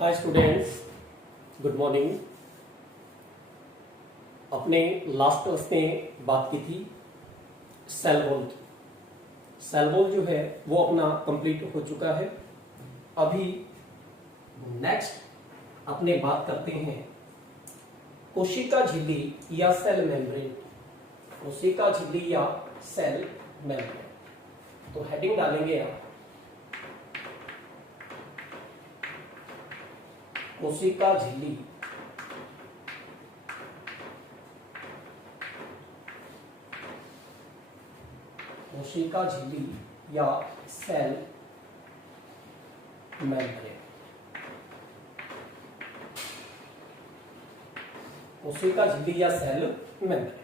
Hi students, good morning. अपने last class में बात की थी सेल वॉल की। सेल वॉल जो है वो अपना कंप्लीट हो चुका है। अभी नेक्स्ट अपने बात करते हैं कोशिका झिल्ली या सेल मेम्ब्रेन। कोशिका झिल्ली या सेल मेम्ब्रेन। तो हेडिंग डालेंगे आप कोशिका झिल्ली कोशिका झिल्ली या सेल मेम्ब्रेन। कोशिका झिल्ली या सेल मेम्ब्रेन।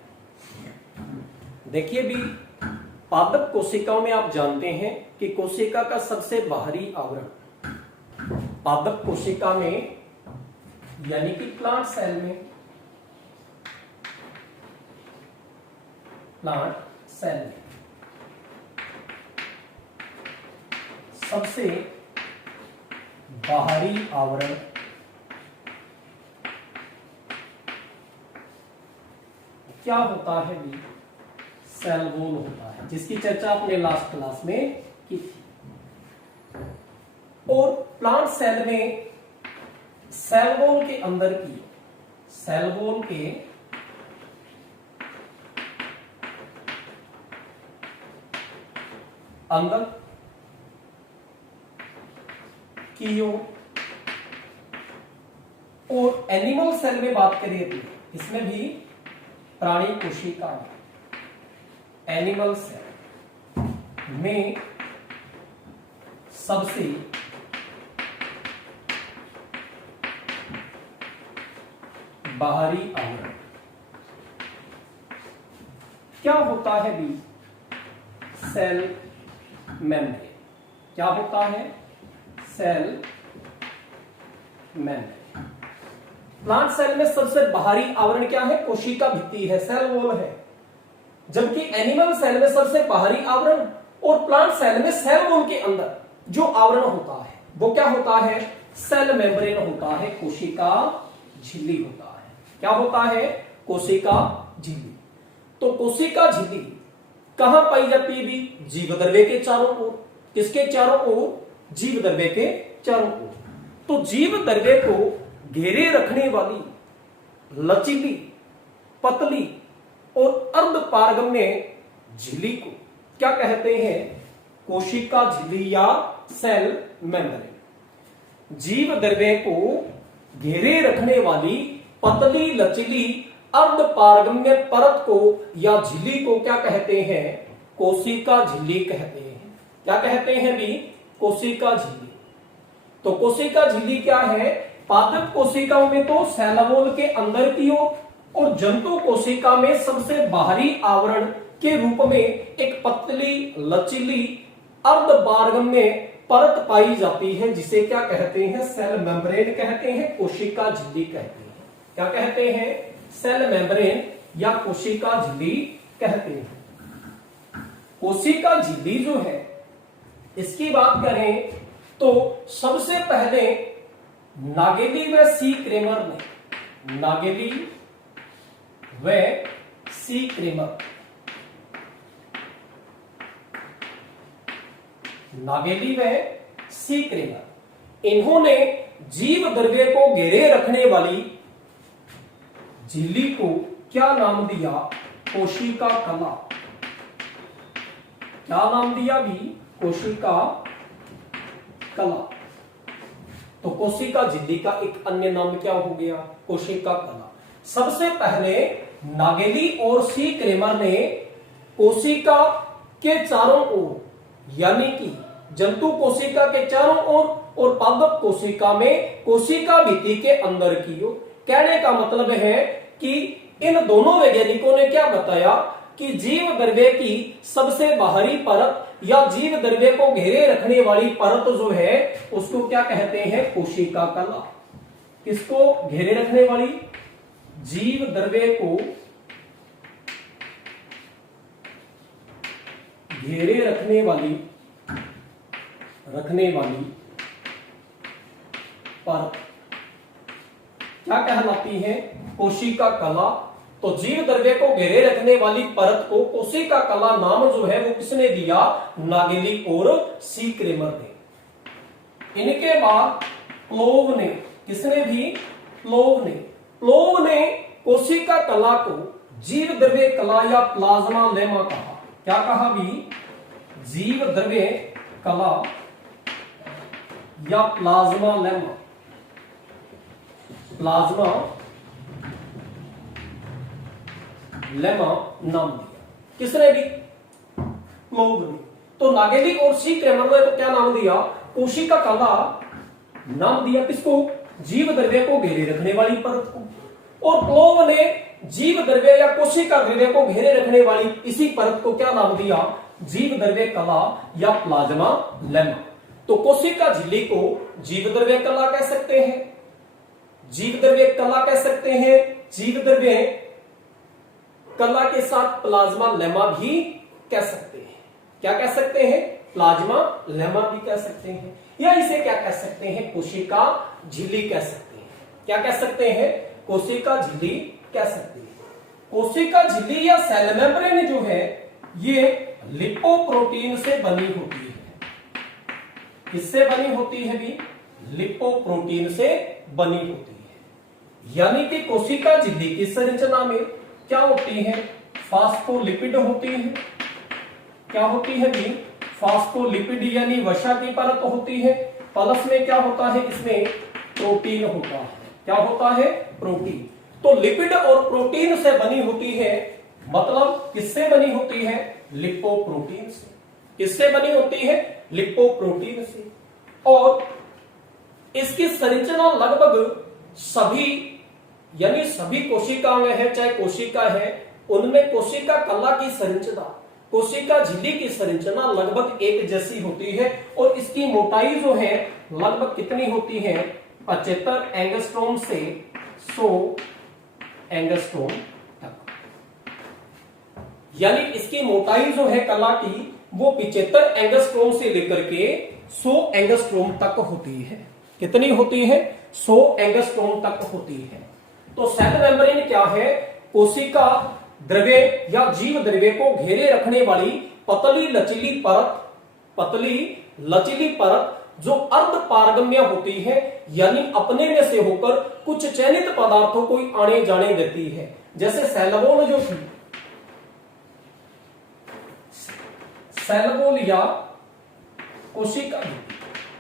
देखिए भी पादप कोशिकाओं में आप जानते हैं कि कोशिका का सबसे बाहरी आवरण पादप कोशिका में यानी कि प्लांट सेल में सबसे बाहरी आवरण क्या होता है भी? सेल वॉल होता है, जिसकी चर्चा आपने लास्ट क्लास में की थी। और प्लांट सेल में सेल वॉल के अंदर की सेल वॉल के अंदर की और एनिमल सेल में बात करिए तो इसमें भी प्राणी कोशिका एनिमल सेल में सबसे बाहरी आवरण क्या होता है भी? Cell membrane. क्या होता है? Cell membrane. प्लांट सेल में सबसे बाहरी आवरण क्या है? कोशिका भित्ति है, सेल वॉल है। जबकि एनिमल सेल में सबसे बाहरी आवरण और प्लांट सेल में सेल वॉल के अंदर जो आवरण होता है वो क्या होता है? सेल मेम्ब्रेन होता है, कोशिका झिल्ली होता है। क्या होता है? कोशिका झिल्ली। तो कोशिका झिल्ली कहां पाई जाती है भी? जीवद्रव्य के चारों ओर। किसके चारों ओर? जीवद्रव्य के चारों ओर। तो जीवद्रव्य को घेरे रखने वाली लचीली, पतली और अर्धपारगम्य झिल्ली को क्या कहते हैं? कोशिका झिल्ली या सेल मेम्ब्रेन। जीवद्रव्य को घेरे रखने वाली पतली, लचीली, अर्धपारगम्य परत को या झिल्ली को क्या कहते हैं? कोशिका झिल्ली कहते हैं। क्या कहते हैं भी? कोशिका झिल्ली। तो कोशिका झिल्ली क्या है? पादप कोशिकाओं में तो सेल वॉल के अंदर की ओर और जंतु कोशिका में सबसे बाहरी आवरण के रूप में एक पतली, लचीली, अर्धपारगम्य परत पाई जाती है, जिसे क्या कहते हैं? सेल मेम्ब्रेन कहते हैं, कोशिका झिल्ली कहते हैं। क्या कहते हैं? सेल मेम्ब्रेन या कोशिका झिल्ली कहते हैं। कोशिका झिल्ली जो है इसकी बात करें तो सबसे पहले नागेली व सी क्रेमर ने नागेली व सी क्रेमर इन्होंने जीव द्रव्य को घेरे रखने वाली झिल्ली को क्या नाम दिया? कोशिका कला। क्या नाम दिया भी? कोशिका कला। तो कोशिका झिल्ली का एक अन्य नाम क्या हो गया? कोशिका कला। सबसे पहले नागेली और सी क्रेमर ने कोशिका के चारों ओर यानी कि जंतु कोशिका के चारों ओर और पादप कोशिका में कोशिका भित्ति के अंदर की ओर। कहने का मतलब है कि इन दोनों वैज्ञानिकों ने क्या बताया कि जीव द्रव्य की सबसे बाहरी परत या जीव द्रव्य को घेरे रखने वाली परत जो है उसको क्या कहते हैं? कोशिका कला। किसको घेरे रखने वाली? जीव द्रव्य को घेरे रखने वाली परत क्या कहलाती है? कोशिका कला। तो जीव द्रव्य को घेरे रखने वाली परत को कोशिका कला नाम जो है वो किसने दिया? नागेली और सी क्रेमर ने। इनके बाद प्लोव ने, किसने भी? प्लोव ने कोशिका कला को जीव द्रव्य कला या प्लाज्मा लेमा कहा। क्या कहा भी? जीव द्रव्य कला या प्लाज्मा लेमा नाम दिया। किसने भी? प्लोव ने। तो नागेली और सी क्रेमर ने तो क्या नाम दिया? कोशिका कला नाम दिया। किसको? जीव द्रव्य को घेरे रखने वाली परत को। और प्लोव ने जीव द्रव्य या कोशिका द्रव्य को घेरे रखने वाली इसी परत को क्या नाम दिया? जीव द्रव्य कला या प्लाज्मा लेमा। तो कोशिका झिल्ली को जीव द्रव्य कला कह सकते हैं, जीव द्रव्य कला कह सकते हैं, जीव द्रव्य कला के साथ प्लाज्मा लेमा भी कह सकते हैं। क्या कह सकते हैं? प्लाज्मा लेमा भी कह सकते हैं, या इसे क्या कह सकते हैं? कोशिका झिल्ली कह सकते हैं। क्या कह सकते हैं? कोशिका झिल्ली कह सकते हैं। कोशिका झिल्ली या सेल मेम्ब्रेन जो है ये लिपोप्रोटीन से बनी होती है। किससे बनी होती है भी? लिपोप्रोटीन से बनी होती है। यानी कि कोशिका झिल्ली की संरचना में क्या होती है? फास्फोलिपिड होती है। क्या होती है भी? फास्फोलिपिड यानी वसा की परत होती है। प्लस में क्या होता है? इसमें प्रोटीन होता है। क्या होता है? प्रोटीन। तो लिपिड और प्रोटीन से बनी होती है, मतलब किससे बनी होती है? लिपोप्रोटीन से। किससे बनी होती है? लिपोप्रोटीन से। और इसकी संरचना लगभग सभी, यानी सभी कोशिकाएं हैं, चाहे कोशिका है, उनमें कोशिका कला की संरचना, कोशिका झिल्ली की संरचना लगभग एक जैसी होती है। और इसकी मोटाई जो है लगभग कितनी होती है? 75 एंगस्ट्रोम से 100 एंगस्ट्रोम तक। यानी इसकी मोटाई जो है कला की वो 75 एंगस्ट्रोम से लेकर के 100 एंगस्ट्रोम तक होती है। कितनी होती है? 100 एंगस्ट्रोम तक होती है। तो सेल मेम्ब्रेन क्या है? कोशिका द्रव्य या जीव द्रव्य को घेरे रखने वाली पतली लचीली परत जो अर्ध पारगम्य होती है, यानी अपने में से होकर कुछ चयनित पदार्थों को आने जाने देती है। जैसे सेल वॉल जो थी, सेल वॉल या कोशिका,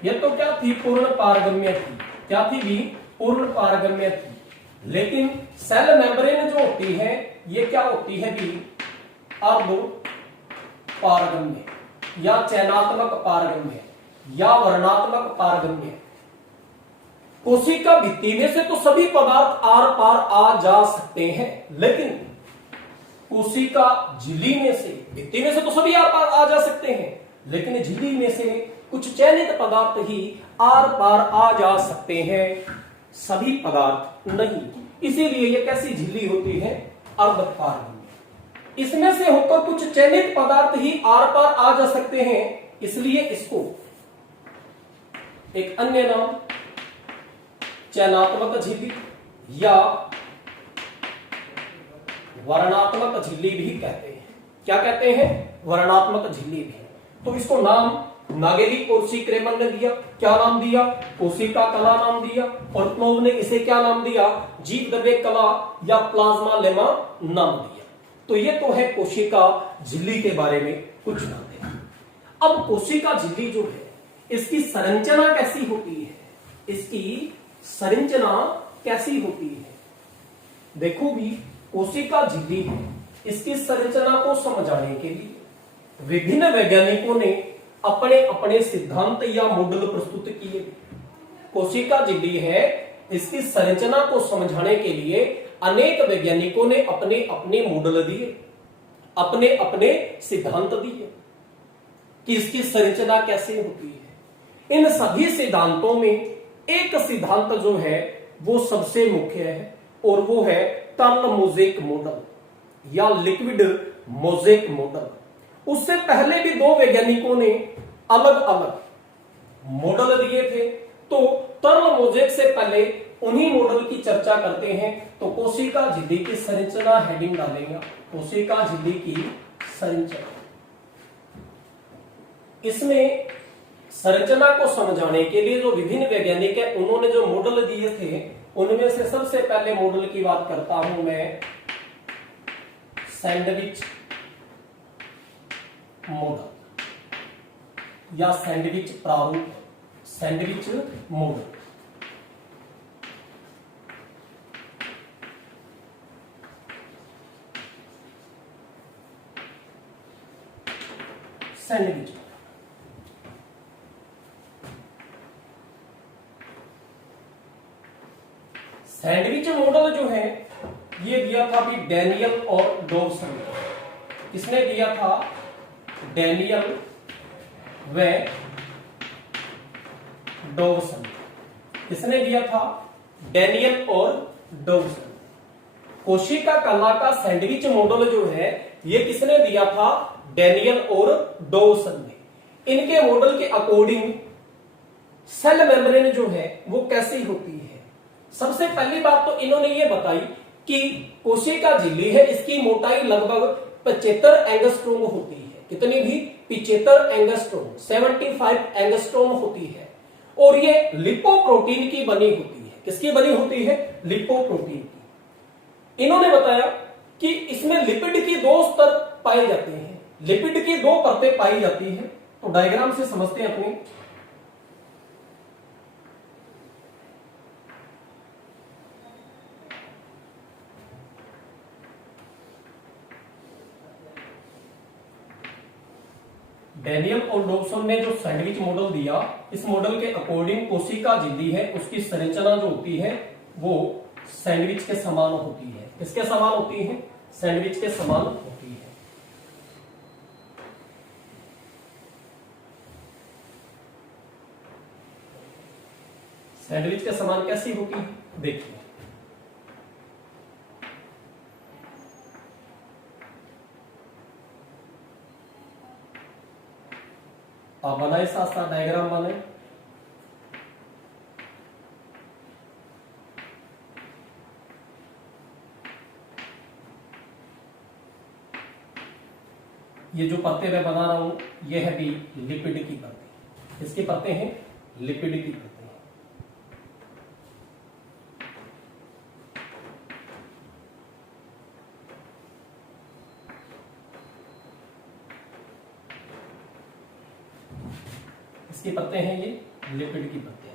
ये तो क्या थी? पूर्ण पारगम्य थी। क्या थी भी? पूर्ण पारगम्य थी। लेकिन सेल मेम्ब्रेन जो होती है ये क्या होती है भी? अर्ध पारगम्य या चयनात्मक पारगम्य या वर्णात्मक पारगम्य। कोशिका भित्ति में से तो सभी पदार्थ आर पार आ जा सकते हैं, लेकिन कोशिका झिल्ली में से, भित्ति में से तो सभी आर पार आ जा सकते हैं, लेकिन झिल्ली में से कुछ चयनित पदार्थ ही आर पार आ जा सकते हैं, सभी पदार्थ नहीं। इसीलिए ये कैसी झिल्ली होती है? अर्ध पारगम्य। इसमें से होकर कुछ चयनित पदार्थ ही आर पार आ जा सकते हैं, इसलिए इसको एक अन्य नाम चयनात्मक झिल्ली या वर्णात्मक झिल्ली भी कहते हैं। क्या कहते हैं? वर्णात्मक झिल्ली भी। तो इसको नाम नागेली और सी क्रेमर ने दिया। क्या नाम दिया? कोशिका कला नाम दिया। और प्लोव ने इसे क्या नाम दिया? जीव द्रव्य कला या प्लाज्मा लेमा नाम दिया। तो ये तो है कोशिका झिल्ली के बारे में कुछ बातें। अब कोशिका झिल्ली जो है इसकी संरचना कैसी होती है? इसकी संरचना कैसी होती है? देखो भी, कोशिका झिल्ली है, इसकी संरचना को समझाने के लिए विभिन्न वैज्ञानिकों ने अपने अपने सिद्धांत या मॉडल प्रस्तुत किए। कोशिका झिल्ली है, इसकी संरचना को समझाने के लिए अनेक वैज्ञानिकों ने अपने अपने मॉडल दिए, अपने अपने सिद्धांत दिए कि इसकी संरचना कैसे होती है। इन सभी सिद्धांतों में एक सिद्धांत जो है वो सबसे मुख्य है, और वो है टर्न मोज़ेक मॉडल या लिक्विड मोज़ेक मॉडल। उससे पहले भी दो वैज्ञानिकों ने अलग अलग मॉडल दिए थे। तो टर्न मोज़ेक से पहले उन्हीं मॉडल की चर्चा करते हैं। तो कोशिका झिल्ली की संरचना हेडिंग डालेंगे, कोशिका झिल्ली की संरचना। इसमें संरचना को समझाने के लिए जो विभिन्न वैज्ञानिक है उन्होंने जो मॉडल दिए थे, उनमें से सबसे पहले मॉडल की बात करता हूं मैं, सैंडविच मॉडल या सैंडविच प्रारूप, sandwich model. Sandwich sandwich model जो है ये दिया था भी डैनियल और डॉवसन ने। किसने दिया था? डैनियल व डॉवसन। किसने दिया था? डैनियल और डॉवसन। कोशिका कला का सैंडविच मॉडल जो है ये किसने दिया था? डैनियल और डॉवसन ने। इनके मॉडल के अकॉर्डिंग सेल मेम्ब्रेन जो है वो कैसी होती है? सबसे पहली बात तो इन्होंने ये बताई कि कोशिका झिल्ली है, इसकी मोटाई लगभग 75 एंगस्ट्रोम होती है। कितनी भी? 75 एंगस्ट्रोम, 75 एंगस्ट्रोम होती है। और ये लिपोप्रोटीन की बनी होती है। किसकी बनी होती है? लिपोप्रोटीन की। इन्होंने बताया कि इसमें लिपिड की 2 स्तर पाए जाते हैं, लिपिड की 2 परतें पाई जाती हैं। तो डायग्राम से समझते हैं अपनी। डैनियल और डॉवसन ने जो सैंडविच मॉडल दिया, इस मॉडल के अकॉर्डिंग कोशिका झिल्ली है उसकी संरचना जो होती है वो सैंडविच के समान होती है। किसके समान होती है? सैंडविच के समान होती है। सैंडविच के समान कैसी होती है? देखिए, आप बनाए, साथ साथ डायग्राम बनाए। ये जो परतें मैं बना रहा हूं ये है भी लिपिड की परतें। किसकी परतें हैं? लिपिड की परतें। इसकी परतें हैं ये लिपिड की परतें हैं।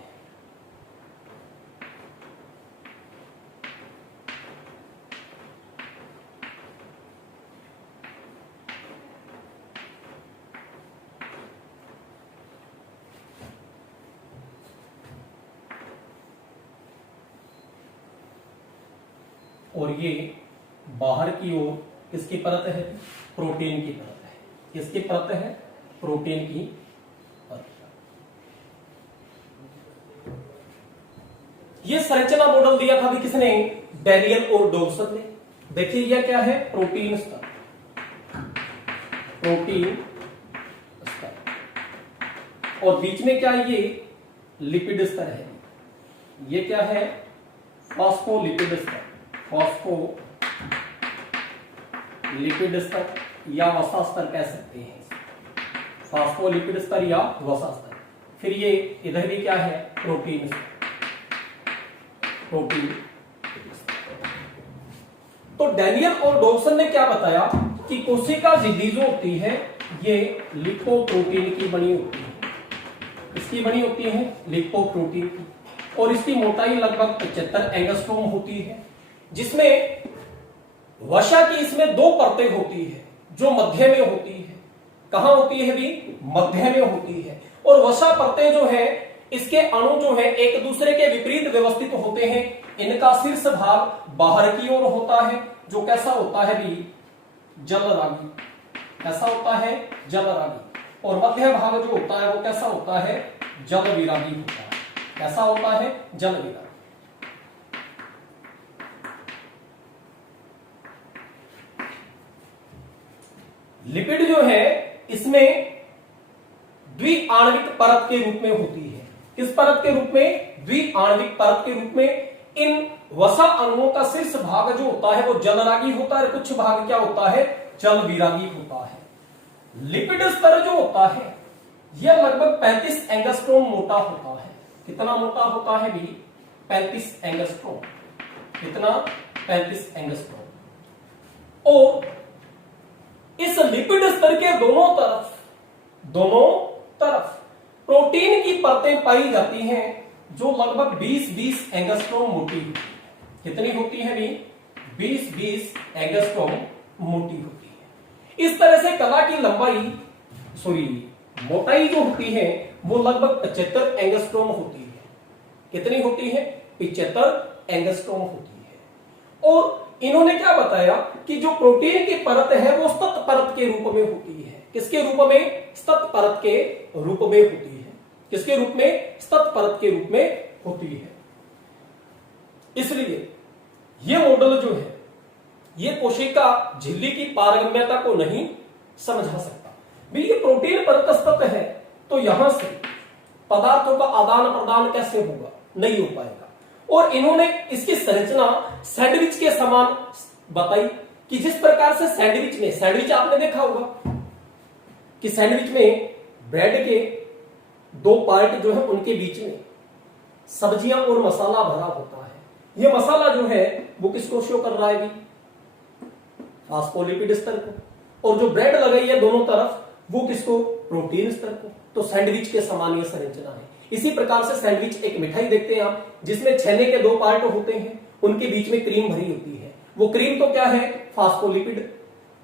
और ये बाहर की ओर किसकी परत है? प्रोटीन की परत है। किसकी परत है? प्रोटीन की परत। ये संरचना मॉडल दिया था भी किसने? डैनियल और डॉवसन ने। देखिए यह क्या है? प्रोटीन स्तर, प्रोटीन स्तर। और बीच में क्या है? ये लिपिड स्तर है। ये क्या है? फॉस्फोलिपिड स्तर, फॉस्फोलिपिड स्तर या वसा स्तर कह सकते हैं। फॉस्फोलिपिड स्तर या वसा स्तर। फिर ये इधर भी क्या है? प्रोटीन स्तर, प्रोटीन स्तर। तो डैनियल और डॉवसन ने क्या बताया कि कोशिका झिल्ली जो होती है ये लिपोप्रोटीन की बनी होती है। इसकी बनी होती है लिपोप्रोटीन की। और इसकी मोटाई लगभग 75 एंगस्ट्रोम होती है, जिसमें वसा की इसमें 2 परतें होती है जो मध्य में होती है। कहां होती है भी? मध्य में होती है। और वसा परतें जो है इसके अणु जो है एक दूसरे के विपरीत व्यवस्थित होते हैं। इनका शीर्ष भाग बाहर की ओर होता है जो कैसा होता है भी? जलरागी। कैसा होता है? जलरागी। और मध्य भाग जो होता है वो कैसा होता है? जलविरागी होता है। कैसा होता है? जलविरागी। लिपिड जो है इसमें द्विआण्विक परत के रूप में होती है। किस परत के रूप में? द्विआण्विक परत के रूप में। इन वसा अणुओं का शीर्ष भाग जो होता है वो जलरागी होता है, कुछ भाग क्या होता है, जल विरागी होता है। लिपिड स्तर जो होता है यह लगभग 35 एंगस्ट्रोम मोटा होता है। कितना मोटा होता है भी, 35 एंगस्ट्रोम। कितना, 35 एंगस्ट्रोम। और इस लिपिड स्तर के दोनों तरफ प्रोटीन की परतें पाई जाती हैं जो लगभग 20-20 एंगस्ट्रोम मोटी होती है। कितनी होती है भी, 20-20 एंगस्ट्रोम मोटी होती है। इस तरह से कला की मोटाई जो होती है वो लगभग 75 एंगस्ट्रोम होती है। कितनी होती है, 75 एंगस्ट्रोम होती है। और इन्होंने क्या बताया कि जो प्रोटीन की परत है वो स्तत परत के रूप में होती है। किसके रूप में, स्तत परत के रूप में होती है। किसके रूप में, स्तत परत के रूप में होती है। इसलिए ये मॉडल जो है ये कोशिका झिल्ली की पारगम्यता को नहीं समझा सकता। भी ये प्रोटीन परत स्तत है तो यहां से पदार्थों का आदान प्रदान कैसे होगा, नहीं हो पाएगा। और इन्होंने इसकी संरचना सैंडविच के समान बताई कि जिस प्रकार से सैंडविच आपने देखा होगा कि सैंडविच में ब्रेड के दो पार्ट जो है उनके बीच में सब्जियां और मसाला भरा होता है। यह मसाला जो है वो किसको शो कर रहा है भी, फास्फोलिपिड स्तर को। और जो ब्रेड लगाई है दोनों तरफ वो किसको, प्रोटीन स्तर को। तो सैंडविच के समान यह संरचना है। इसी प्रकार से सैंडविच एक मिठाई देखते हैं आप जिसमें छेने के दो पार्ट होते हैं, उनके बीच में क्रीम भरी होती है। वो क्रीम तो क्या है, फास्फोलिपिड,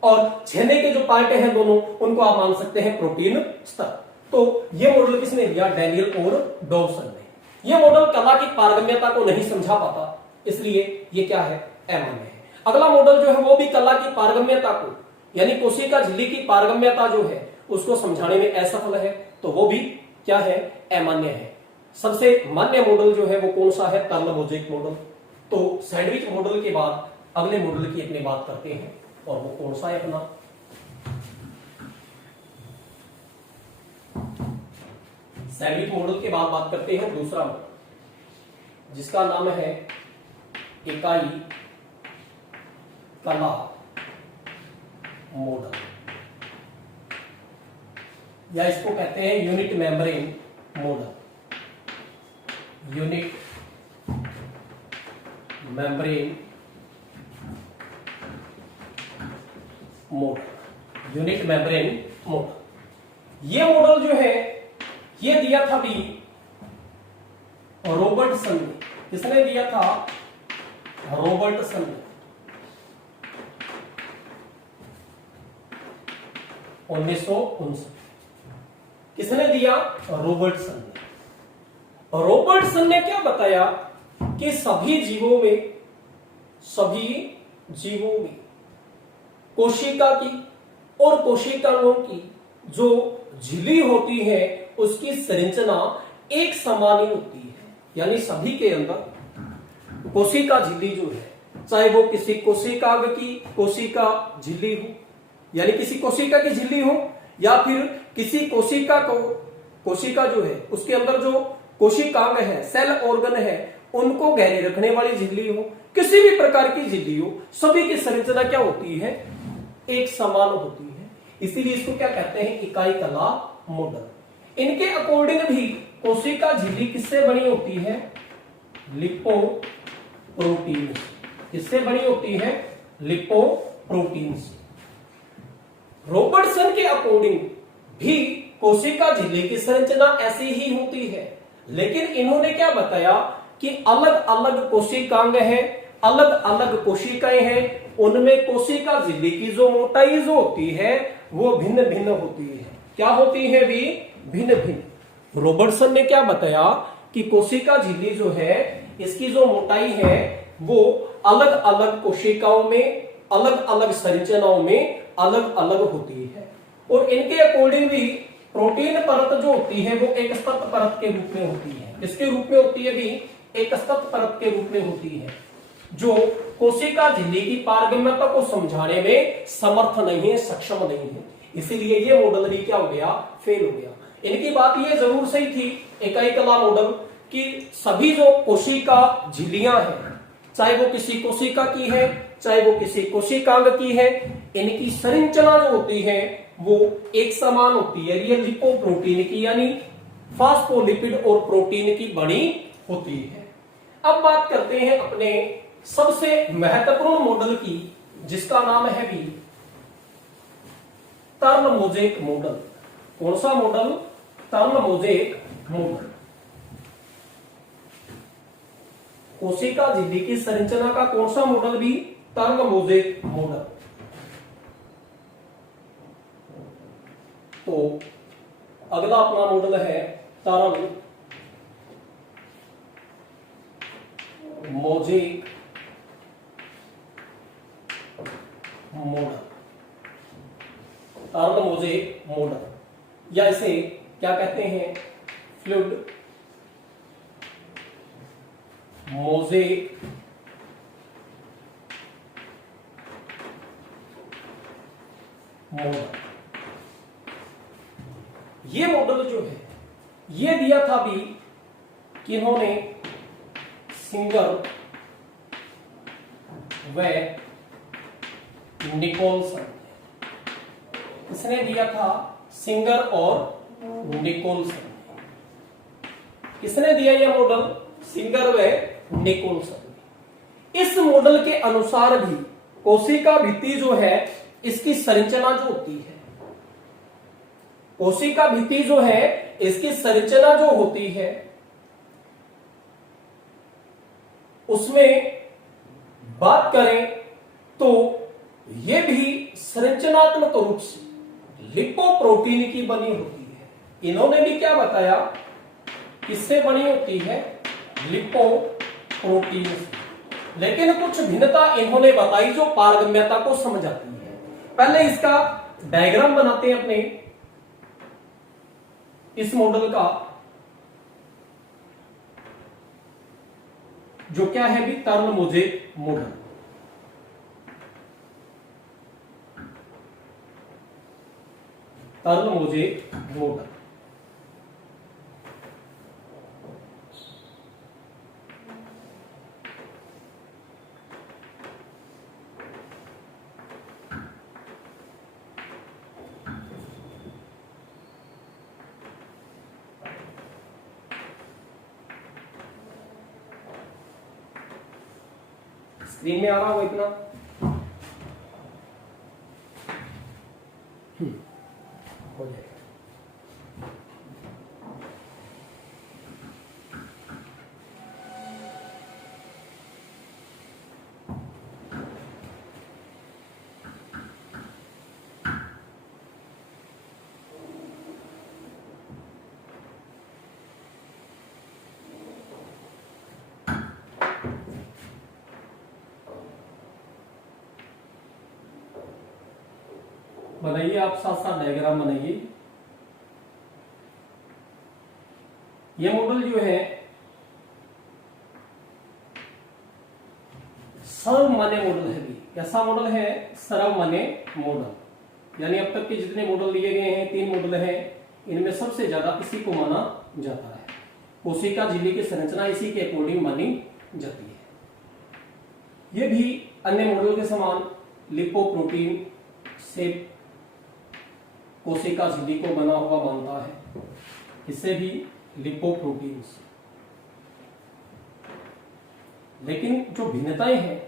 और छेने के जो पार्ट हैं दोनों उनको आप मान सकते हैं प्रोटीन स्तर। तो ये मॉडल किसने दिया, डेनियल और डॉवसन ने। ये मॉडल कला की पारगम्यता को नहीं समझा पाता, इसलिए ये क्या है, अमान्य है। अगला मॉडल जो है वो भी कला की पारगम्यता को यानी कोशिका झिल्ली की पारगम्यता जो है उसको समझाने में असफल है, तो वो भी क्या है, अमान्य है। सबसे मान्य मॉडल जो है वो कौन सा है, टर्नर-मोज़ेक मॉडल। तो सैंडविच मॉडल के बाद अगले मॉडल की अपनी बात करते हैं और वो कौन सा है अपना, सैंडविच मॉडल के बाद बात करते हैं दूसरा मॉडल जिसका नाम है इकाई कला मॉडल, या इसको कहते हैं unit membrane model. Unit membrane model, unit membrane model. ये मॉडल जो है ये दिया था भी रॉबर्टसन ने। किसने दिया था, रॉबर्टसन ने। 1959 किसने दिया, रॉबर्टसन ने। रॉबर्टसन ने क्या बताया कि सभी जीवों में कोशिका की और कोशिकाओं की जो झिल्ली होती है उसकी संरचना एक समान ही होती है। यानी सभी के अंदर कोशिका झिल्ली जो है, चाहे वो किसी कोशिकांग की कोशिका झिल्ली हो, यानी किसी कोशिका की झिल्ली हो, या फिर किसी कोशिका जो है उसके अंदर जो कोशिकांग है, सेल ऑर्गन है, उनको घेरे रखने वाली झिल्ली हो, किसी भी प्रकार की झिल्ली हो, सभी की संरचना क्या होती है, एक समान होती है। इसीलिए इसको क्या कहते हैं, इकाई कला मॉडल। इनके अकॉर्डिंग भी कोशिका झिल्ली किससे बनी होती है, लिपोप्रोटीन। किससे बनी होती है, लिपोप्रोटीन से। रॉबर्टसन के अकॉर्डिंग भी कोशिका झिल्ली की संरचना ऐसी ही होती है, लेकिन इन्होंने क्या बताया कि अलग अलग कोशिकांग है, अलग अलग कोशिकाएं हैं, उनमें कोशिका झिल्ली की जो मोटाई जो होती है वो भिन्न भिन्न होती है। क्या होती है भी, भिन्न भिन्न। रॉबर्टसन ने क्या बताया कि कोशिका झिल्ली जो है इसकी जो मोटाई है वो अलग अलग कोशिकाओं में, अलग अलग संरचनाओं में अलग अलग होती है। और इनके अकॉर्डिंग भी प्रोटीन परत जो होती है वो एक स्तत परत के रूप में होती है। किसके रूप में होती है भी, एक स्तत परत के रूप में होती है, जो कोशिका झिल्ली की पारगम्यता को समझाने में समर्थ नहीं है, सक्षम नहीं है। इसीलिए ये मॉडल भी क्या हो गया, फेल हो गया। इनकी बात ये जरूर सही थी, इकाई कला मॉडल, कि सभी जो कोशिका झिल्लियां हैं, चाहे वो किसी कोशिका की है चाहे वो किसी कोशिकांग की है, इनकी संरचना जो होती है वो एक समान होती है। ये लिपोप्रोटीन की यानी फास्फोलिपिड और प्रोटीन की बनी होती है। अब बात करते हैं अपने सबसे महत्वपूर्ण मॉडल की, जिसका नाम है भी टर्न मोज़ेक मॉडल। कौन सा मॉडल? Turn mosaic model. कोशिका झिल्ली की संरचना का कौन सा मॉडल? भी टर्न मोज़ेक मॉडल। तो अगला अपना मॉडल है turn mosaic model. Turn mosaic model या इसे क्या कहते हैं? Fluid mosaic model. ये मॉडल जो है ये दिया था भी किन्होंने? सिंगर व निकोलसन। इसने दिया था सिंगर और निकोलसन। किसने दिया यह मॉडल? सिंगर व निकोलसन। इस मॉडल के अनुसार भी कोशिका भित्ति जो है इसकी संरचना जो होती है, कोशिका भित्ति जो है इसकी संरचना जो होती है उसमें बात करें तो यह भी संरचनात्मक रूप से लिपोप्रोटीन की बनी होती है। इन्होंने भी क्या बताया? किससे बनी होती है? लिपोप्रोटीन से। लेकिन कुछ भिन्नता इन्होंने बताई जो पारगम्यता को समझाती है। पहले इसका डायग्राम बनाते हैं अपने इस मॉडल का, जो क्या है भी turn mosaic model. Turn mosaic model screen में आ रहा हो इतना? हो जाएगा। बनाइए आप साथ साथ डायग्राम बनाइए। यह मॉडल जो है सर्वमान्य मॉडल है भी। कैसा मॉडल है? सर्वमान्य मॉडल। यानी अब तक के जितने मॉडल दिए गए हैं 3 मॉडल हैं, इनमें सबसे ज्यादा इसी को माना जाता है। कोशिका झिल्ली की संरचना इसी के अकॉर्डिंग मानी जाती है। यह भी अन्य मॉडल के समान लिपोप्रोटीन से कोशिका झिल्ली को बना हुआ मानता है। इससे भी लिपोप्रोटीन से। लेकिन जो भिन्नताएं हैं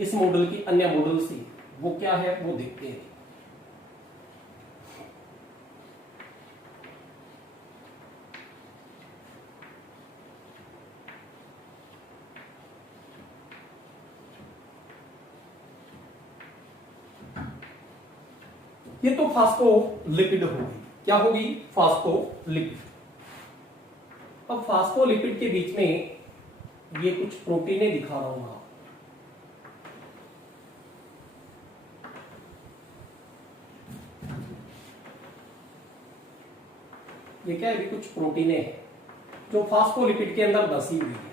इस मॉडल की अन्य मॉडल से, वो क्या है वो देखते हैं। ये तो फास्फोलिपिड होगी। क्या होगी? फास्फोलिपिड। अब फास्फोलिपिड के बीच में ये कुछ प्रोटीनें दिखा रहा हूं। ये क्या है? कुछ प्रोटीनें हैं जो फास्फोलिपिड के अंदर बसी हुई है।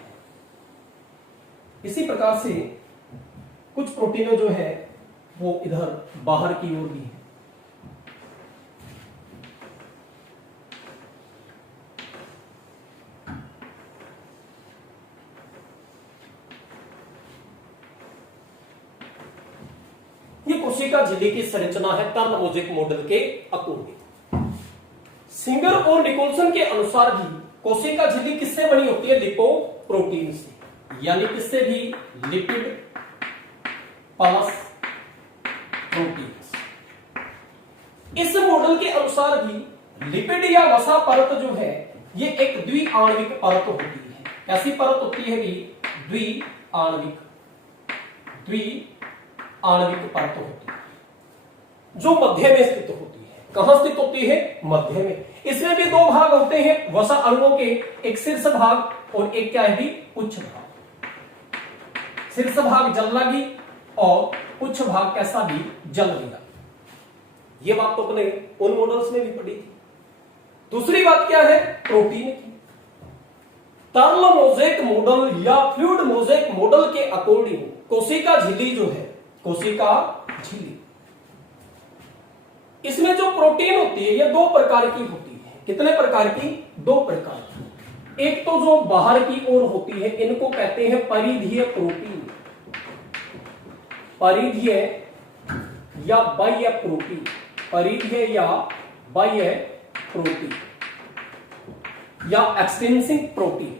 इसी प्रकार से कुछ प्रोटीनें जो है वो इधर बाहर की ओर भी है। कोशिका झिल्ली की संरचना है टर्न मोज़ेक मॉडल के अकॉर्डिंग। सिंगर और निकोलसन के अनुसार भी कोशिका झिल्ली किससे बनी होती है? लिपोप्रोटीन से, यानी किससे भी? Lipid plus protein. इस मॉडल के अनुसार भी लिपिड या वसा परत जो है ये एक द्विआण्विक परत होती है। कैसी परत होती है भी? द्विआण्विक परत होती है जो मध्य में स्थित होती है। कहां स्थित होती है? मध्य में। इसमें भी दो भाग होते हैं वसा अणुओं के, एक शीर्ष भाग और एक क्या है भी? उच्च भाग। शीर्ष भाग जलनागी और उच्च भाग कैसा भी? जलनेगा। ये बात तो अपने उन मॉडल्स में भी पढ़ी थी। दूसरी बात क्या है? प्रोटीन की। टर्न मोज़ेक मॉडल या फ्लूइड मोज़ेक मॉडल के अकॉर्डिंग कोशिका झिल्ली जो है, कोशिका झिल्ली, इसमें जो प्रोटीन होती है ये दो प्रकार की होती है। कितने प्रकार की? दो प्रकार की। एक तो जो बाहर की ओर होती है इनको कहते हैं परिधीय प्रोटीन, परिधीय या बाह्य प्रोटीन, परिधीय या बाह्य प्रोटीन या एक्सटेंसिंग प्रोटीन,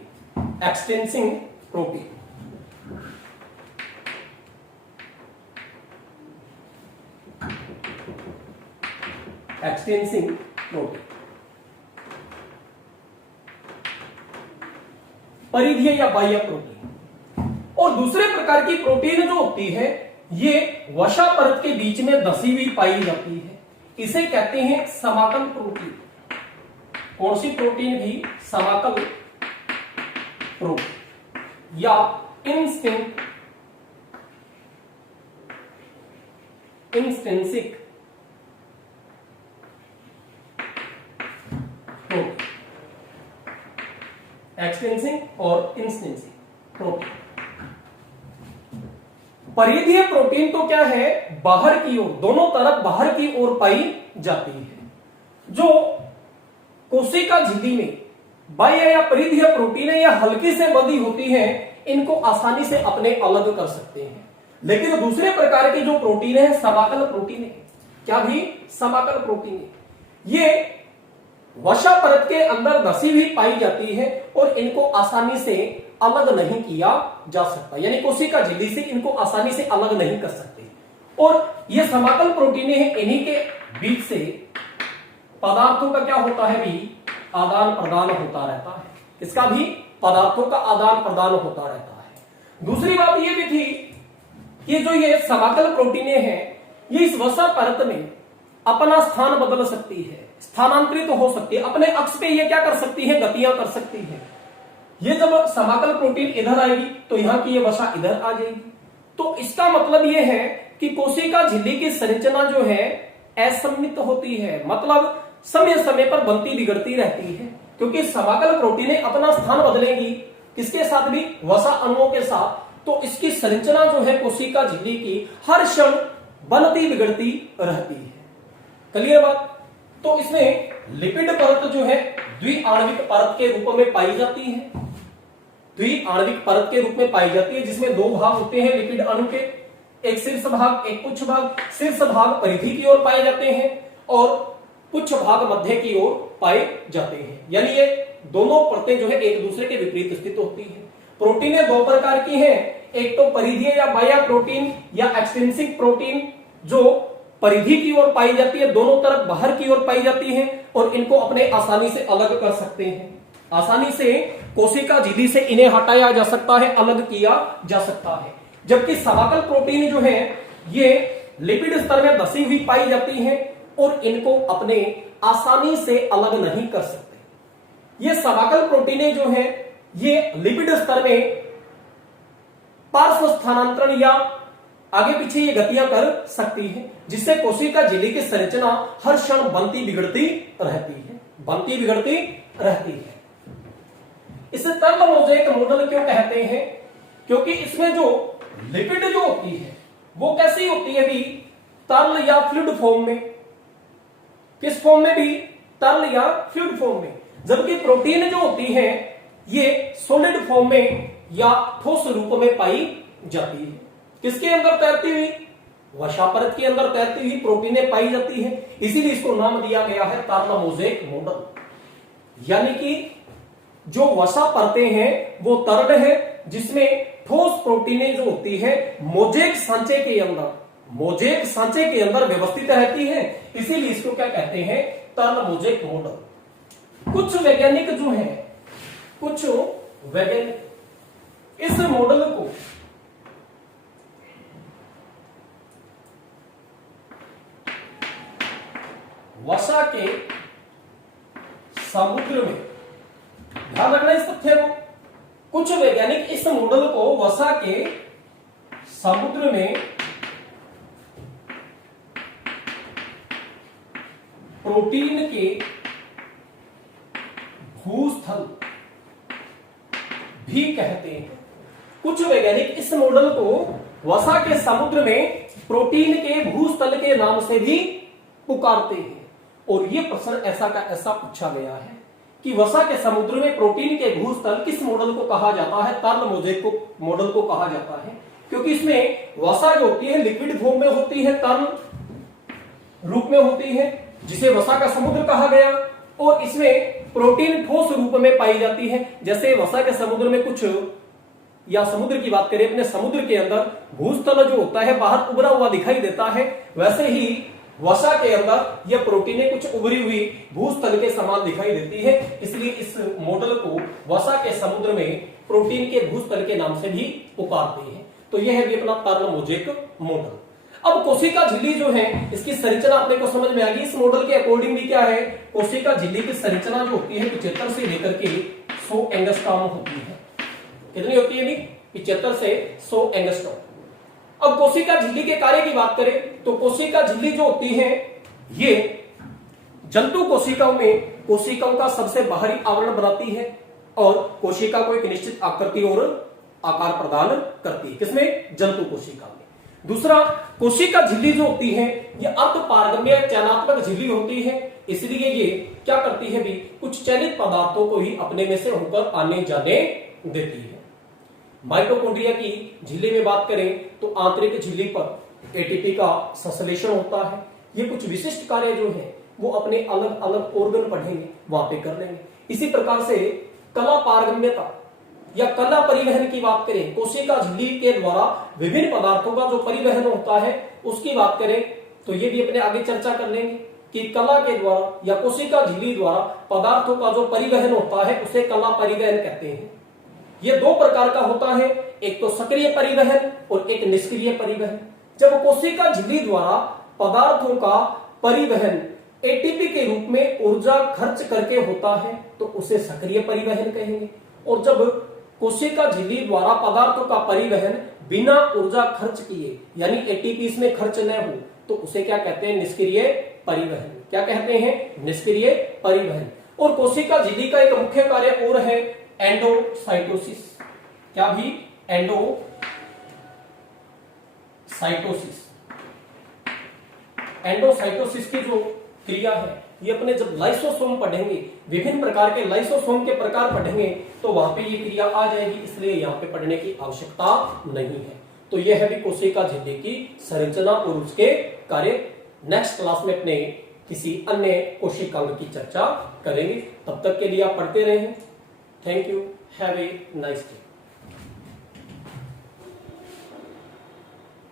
एक्सटेंसिंग प्रोटीन। एक्सटेंसिंग प्रोटीन, परिधीय या बाह्य प्रोटीन। और दूसरे प्रकार की प्रोटीन जो होती है ये वसा परत के बीच में धसी हुई पाई जाती है, इसे कहते हैं समाकल प्रोटीन। कौन सी प्रोटीन भी? समाकल प्रोटीन या इंस्टेंसिक प्रोटीन, एक्सटेंसिंग और इंस्टेंसिक प्रोटीन। परिधीय प्रोटीन तो क्या है? बाहर की ओर, दोनों तरफ बाहर की ओर पाई जाती है। जो कोशिका झिल्ली में बाह्य या परिधीय प्रोटीन है या हल्की से बंधी होती है, इनको आसानी से अपने अलग कर सकते हैं। लेकिन दूसरे प्रकार की जो प्रोटीन है समाकल प्रोटीन है। क्या भी? समाकल प्रोटीन है। ये वसा परत के अंदर धसी हुई पाई जाती है और इनको आसानी से अलग नहीं किया जा सकता, यानी कोशिका झिल्ली से इनको आसानी से अलग नहीं कर सकते। और ये समाकल प्रोटीन है, इन्हीं के बीच से पदार्थों का क्या होता है भी? आदान प्रदान होता रहता है। इसका भी पदार्थों का आदान प्रदान होता रहता है। दूसरी बात ये भी थी कि जो ये समाकल प्रोटीनें हैं ये इस वसा परत में अपना स्थान बदल सकती है, स्थानांतरित हो सकती है, अपने अक्ष पे ये क्या कर सकती है? गतियां कर सकती है। ये जब समाकल प्रोटीन इधर आएगी तो यहां की ये वसा इधर आ जाएगी। तो इसका मतलब ये है कि कोशिका झिल्ली की संरचना जो है असममित होती है, मतलब समय समय पर बनती बिगड़ती रहती है, क्योंकि समाकल प्रोटीनें अपना स्थान बदलेंगी किसके साथ भी? वसा अणुओं के साथ। तो इसकी संरचना जो है कोशिका झिल्ली की हर क्षण बनती बिगड़ती रहती है। क्लियर बात? तो इसमें लिपिड परत जो है द्विआण्विक परत के रूप में पाई जाती है, द्विआण्विक परत के रूप में पाई जाती है, जिसमें दो भाग होते हैं लिपिड अणु के, एक शीर्ष भाग एक उच्च भाग। शीर्ष भाग परिधि की ओर पाए जाते हैं और उच्च भाग मध्य की ओर पाए जाते हैं, यानी ये दोनों परतें जो है एक दूसरे के विपरीत स्थित होती है। प्रोटीनें दो प्रकार की हैं, एक तो परिधीय या बाह्य प्रोटीन या एक्सटेंसिव प्रोटीन जो परिधि की ओर पाई जाती है, दोनों तरफ बाहर की ओर पाई जाती है और इनको अपने आसानी से अलग कर सकते हैं। आसानी से कोशिका झिल्ली से इन्हें हटाया जा सकता है, अलग किया जा सकता है। जबकि समाकल प्रोटीन जो है ये लिपिड स्तर में धसी हुई पाई जाती है और इनको अपने आसानी से अलग नहीं कर सकते। ये समाकल प्रोटीनें जो है ये लिपिड स्तर में पार्श्व स्थानांतरण या आगे पीछे ये गतियां कर सकती है, जिससे कोशिका झिल्ली की संरचना हर क्षण बनती बिगड़ती रहती है, बनती बिगड़ती रहती है। इसे टर्न मोज़ेक मॉडल क्यों कहते हैं? क्योंकि इसमें जो लिपिड जो होती है वो कैसी होती है भी? तरल या फ्लूइड फॉर्म में। किस फॉर्म में भी? तरल या फ्लूइड फॉर्म में। जबकि प्रोटीन जो होती है ये सॉलिड फॉर्म में या ठोस रूप में पाई जाती है। किसके अंदर तैरती हुई? वसा परत के अंदर तैरती हुई प्रोटीनें पाई जाती हैं, इसीलिए इसको नाम दिया गया है तार्ल मोज़ेक मॉडल। यानी कि जो वसा परतें हैं वो तरल है, जिसमें ठोस प्रोटीनें जो होती है मोज़ेक सांचे के अंदर व्यवस्थित रहती है, इसीलिए इसको क्या कहते हैं, तार्ल मोज़ेक मॉडल। कुछ वैज्ञानिक इस मॉडल को वसा के समुद्र में, ध्यान रखना इस तथ्य को, कुछ वैज्ञानिक इस मॉडल को वसा के समुद्र में प्रोटीन के भूस्थल भी कहते हैं। कुछ वैज्ञानिक इस मॉडल को वसा के समुद्र में प्रोटीन के भूस्थल के नाम से भी पुकारते हैं। और यह प्रश्न ऐसा का ऐसा पूछा गया है कि वसा के समुद्र में प्रोटीन के भूस्थल किस मॉडल को कहा जाता है, तार्ल मोज़ेक मॉडल को कहा जाता है, क्योंकि इसमें वसा जो होती है लिक्विड फॉर्म में होती है, तरल रूप में होती है, जिसे वसा का समुद्र कहा गया, और इसमें प्रोटीन ठोस रूप में पाई जाती है। जैसे वसा के समुद्र में कुछ, या समुद्र की बात करें, अपने समुद्र के अंदर भूस्थल जो होता है बाहर उभरा हुआ दिखाई देता है, वैसे ही वसा के अंदर यह प्रोटीनें कुछ उभरी हुई भूस्थल के समान दिखाई देती है, इसलिए इस मॉडल को वसा के समुद्र में प्रोटीन के भूस्थल के नाम से भी पुकारते हैं। तो यह है भी अपना तार्ल मोज़ेक मॉडल। अब कोशिका झिल्ली जो है, इसकी संरचना अपने को समझ में आ गई। इस मॉडल के अकॉर्डिंग भी क्या है, कोशिका झिल्ली की संरचना जो होती है 75 से लेकर के 100 एंगस्ट्रॉम होती है। कितनी होती है? 75 से 100 एंगस्ट्रॉम। अब कोशिका झिल्ली के कार्य की बात करें तो कोशिका झिल्ली जो होती है, ये जंतु कोशिकाओं में कोशिकाओं का सबसे बाहरी आवरण बनाती है और कोशिका को एक निश्चित आकृति और आकार प्रदान करती है। किसमें? जंतु कोशिका में। दूसरा, कोशिका झिल्ली जो होती है ये अर्धपारगम्य चयनात्मक झिल्ली होती है, इसलिए ये क्या करती है भी, कुछ चयनित पदार्थों को ही अपने में से होकर आने जाने देती है। माइटोकॉन्ड्रिया की झिल्ली में बात करें तो आंतरिक झिल्ली पर एटीपी का संश्लेषण होता है। ये कुछ विशिष्ट कार्य जो है वो अपने अलग अलग ऑर्गन पढ़ेंगे, वहां पे कर लेंगे। इसी प्रकार से कला पारगम्यता या कला परिवहन की बात करें, कोशिका झिल्ली के द्वारा विभिन्न पदार्थों का जो परिवहन होता है उसकी बात करें तो ये भी अपने आगे चर्चा कर लेंगे कि कला के द्वारा या कोशिका झिल्ली द्वारा पदार्थों का जो परिवहन होता है उसे कला परिवहन कहते हैं। ये दो प्रकार का होता है, एक तो सक्रिय परिवहन और एक निष्क्रिय परिवहन। जब कोशिका झिल्ली द्वारा पदार्थों का परिवहन एटीपी के रूप में ऊर्जा खर्च करके होता है तो उसे सक्रिय परिवहन कहेंगे, और जब कोशिका झिल्ली द्वारा पदार्थों का परिवहन बिना ऊर्जा खर्च किए यानी एटीपी इसमें खर्च न हो तो उसे क्या कहते हैं? निष्क्रिय परिवहन। क्या कहते हैं? निष्क्रिय परिवहन। और कोशिका झिल्ली का एक मुख्य कार्य और है एंडोसाइटोसिस। क्या भी? एंडोसाइटोसिस। एंडोसाइटोसिस की जो क्रिया है ये अपने जब लाइसोसोम पढ़ेंगे, विभिन्न प्रकार के लाइसोसोम के प्रकार पढ़ेंगे तो वहां पे ये क्रिया आ जाएगी, इसलिए यहाँ पे पढ़ने की आवश्यकता नहीं है। तो यह है भी कोशिका झिल्ली की संरचना और उसके कार्य। नेक्स्ट क्लास में अपने किसी अन्य कोशिकांग की चर्चा करेंगे। तब तक के लिए आप पढ़ते रहें। Thank you. Have a nice day.